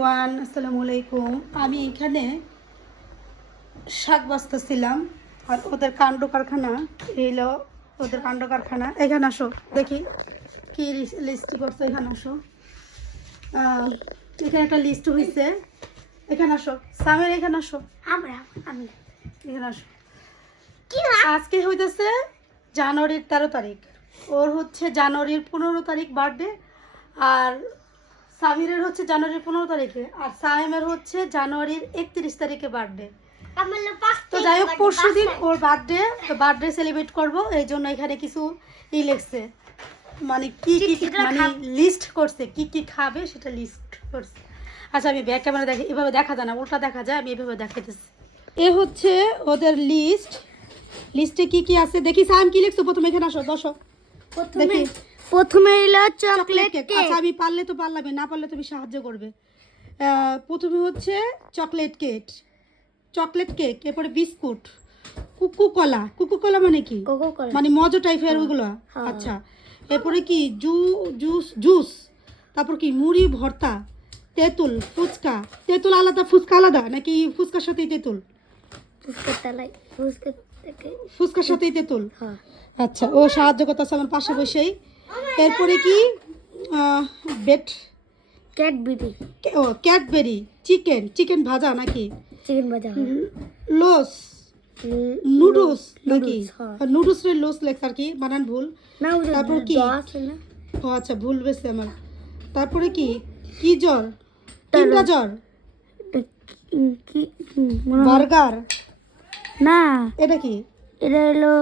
Everyone, আসসালামু আলাইকুম। আমি এখানে শাক বাছতেছিলাম আর ওদের কাণ্ড কারখানা এলো। ওদের কাণ্ড কারখানা এখানে আসো, দেখি কি লিস্ট করছে। এখানে আসো, এখানে একটা লিস্ট হয়েছে। এখানে আসো সামের, এখানে আসো। আমি এখানে আসো। আজকে হইতেছে জানুয়ারির 13 তারিখ। ওর হচ্ছে জানুয়ারির 15 তারিখ বার্থডে, আর সামিরের হচ্ছে জানুয়ারির 15 তারিখে, আর সাইমের হচ্ছে জানুয়ারির 31 তারিখে বার্থডে। তো যাই হোক, পরশু দিন ওর বার্থডে সেলিব্রেট করবো, এই জন্য এখানে কিছু লিখছে, মানে কি কি মানে লিস্ট করছে, কি কি খাবে সেটা লিস্ট করছে। আচ্ছা, আমি ব্যাক ক্যামেরা দেখি, এভাবে দেখা যায় না, উল্টা দেখা যায়, আমি এভাবে দেখাইতেছি। এ হচ্ছে ওদের লিস্টে কি কি আছে দেখি। সাইম কি লিখছো প্রথমে? এখানে আসো, দর্শক দেখি। প্রথমে হলো চকলেট কেক। আচ্ছা, আমি পারলে তো পারলাম, না পারলে তুমি সাহায্য করবে। প্রথমে হচ্ছে চকলেট কেক, এরপরে বিস্কুট, কুকু কলা মানে কি? মানে মজো টাইপের ওইগুলো। আচ্ছা, এরপরে কি জুস, তারপর কি মুড়ি ভর্তা, তেঁতুল, তেঁতুল আলাদা, ফুচকা আলাদা নাকি ফুচকার সাথেই তেঁতুল? ফুচকার সাথেই তেঁতুল। আচ্ছা, ও সাহায্য করতেছে আমার পাশে বসেই। এরপরে কি ক্যাডবেরি, চিকেন ভাজা নাকি? চিকেন ভাজা। নুডলস নাকি? নুডলসের লোস লেখা আর কি, বানান ভুল। তারপর কি? ও আচ্ছা, ভুল বেশি আমার। তারপরে কি জ্বর? তিনটা জ্বর। বার্গার না, এটা কি? এটা হলো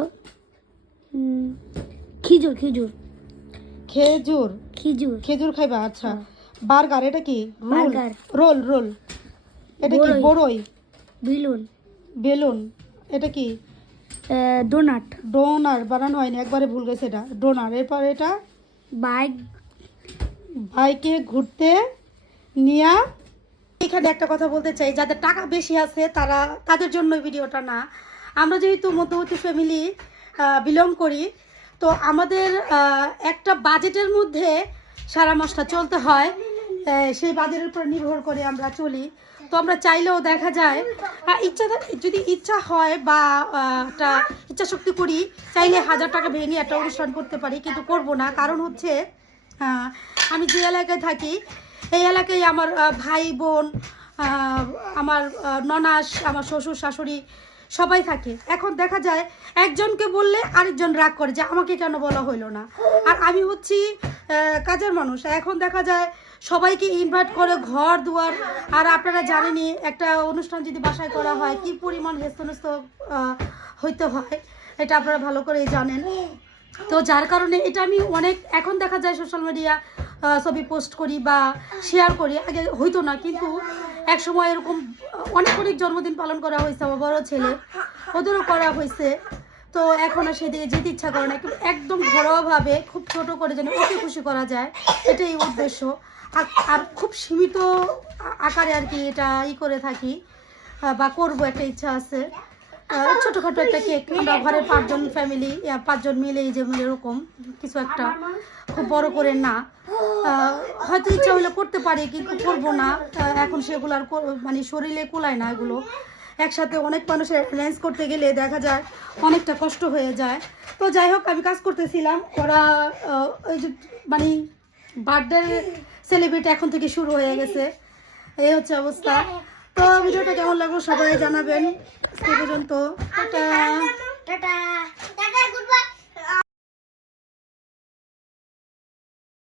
খেজুর খাইবা। আচ্ছা, বার্গার। এটা কি? বার্গার। রোল। এটা কি? বড়ই। বেলুন। এটা কি? ডোনাট বানানো হয়নি, একবারে ভুল গেছে এটা, ডোনার। এরপর এটা বাইকে ঘুরতে নিয়া। এখানে একটা কথা বলতে চাই, যাদের টাকা বেশি আছে তাদের জন্য ভিডিওটা না। আমরা যেহেতু মধ্যবিত্ত ফ্যামিলি বিলং করি, তো আমাদের একটা বাজেটের মধ্যে সারা মাসটা চলতে হয়। সেই বাজেটের উপর নির্ভর করে আমরা চলি। তো আমরা চাইলেও দেখা যায় যদি ইচ্ছা হয় বা একটা ইচ্ছা শক্তি করি, চাইলে 1000 টাকা ভেঙে একটা অনুষ্ঠান করতে পারি, কিন্তু করব না। কারণ হচ্ছে আমি যে এলাকায় থাকি, এই এলাকায় আমার ভাই বোন, আমার ননাস, আমার শ্বশুর শাশুড়ি সবাই থাকে। এখন দেখা যায় একজনকে বললে আরেকজন রাগ করে যে আমাকে কেন বলা হইলো না। আর আমি হচ্ছি কাজের মানুষ। এখন দেখা যায় সবাইকে ইনভাইট করে, ঘর দুয়ার। আর আপনারা জানেনই, একটা অনুষ্ঠান যদি বাসায় করা হয় কি পরিমাণ হেস্তনেস্ত হইতে হয়, এটা আপনারা ভালো করেই জানেন। তো যার কারণে এটা আমি এখন দেখা যায় সোশ্যাল মিডিয়া ছবি পোস্ট করি বা শেয়ার করি। আগে হইতো না, কিন্তু এক সময় এরকম অনেক জন্মদিন পালন করা হয়েছে আমার বড় ছেলে, ওদেরও করা হয়েছে। তো এখন আর সেদিকে যেতে ইচ্ছা করে না, একদম ঘরোয়াভাবে খুব ছোট করে যেন ওকে খুশি করা যায়, এটাই উদ্দেশ্য। আর খুব সীমিত আকারে আর কি এটা করে থাকি বা করবো, একটা ইচ্ছা আছে। ছোটোখাটো একটা কেক, আমরা ঘরের 5 জন মিলে যে এরকম কিছু একটা, খুব বড় করে না। হয়তো ইচ্ছা হলে করতে পারি, কিন্তু করবো না। এখন সেগুলো আর মানে শরীরে কুলায় না। এগুলো একসাথে অনেক মানুষের অ্যারেঞ্জ করতে গেলে দেখা যায় অনেকটা কষ্ট হয়ে যায়। তো যাই হোক, আমি কাজ করতেছিলাম। ওরা ওই যে মানে বার্থডে সেলিব্রেট এখন থেকে শুরু হয়ে গেছে, এই হচ্ছে অবস্থা। তো ভিডিওটা কেমন লাগলো সবাই জানাবেন। সে পর্যন্ত টাটা।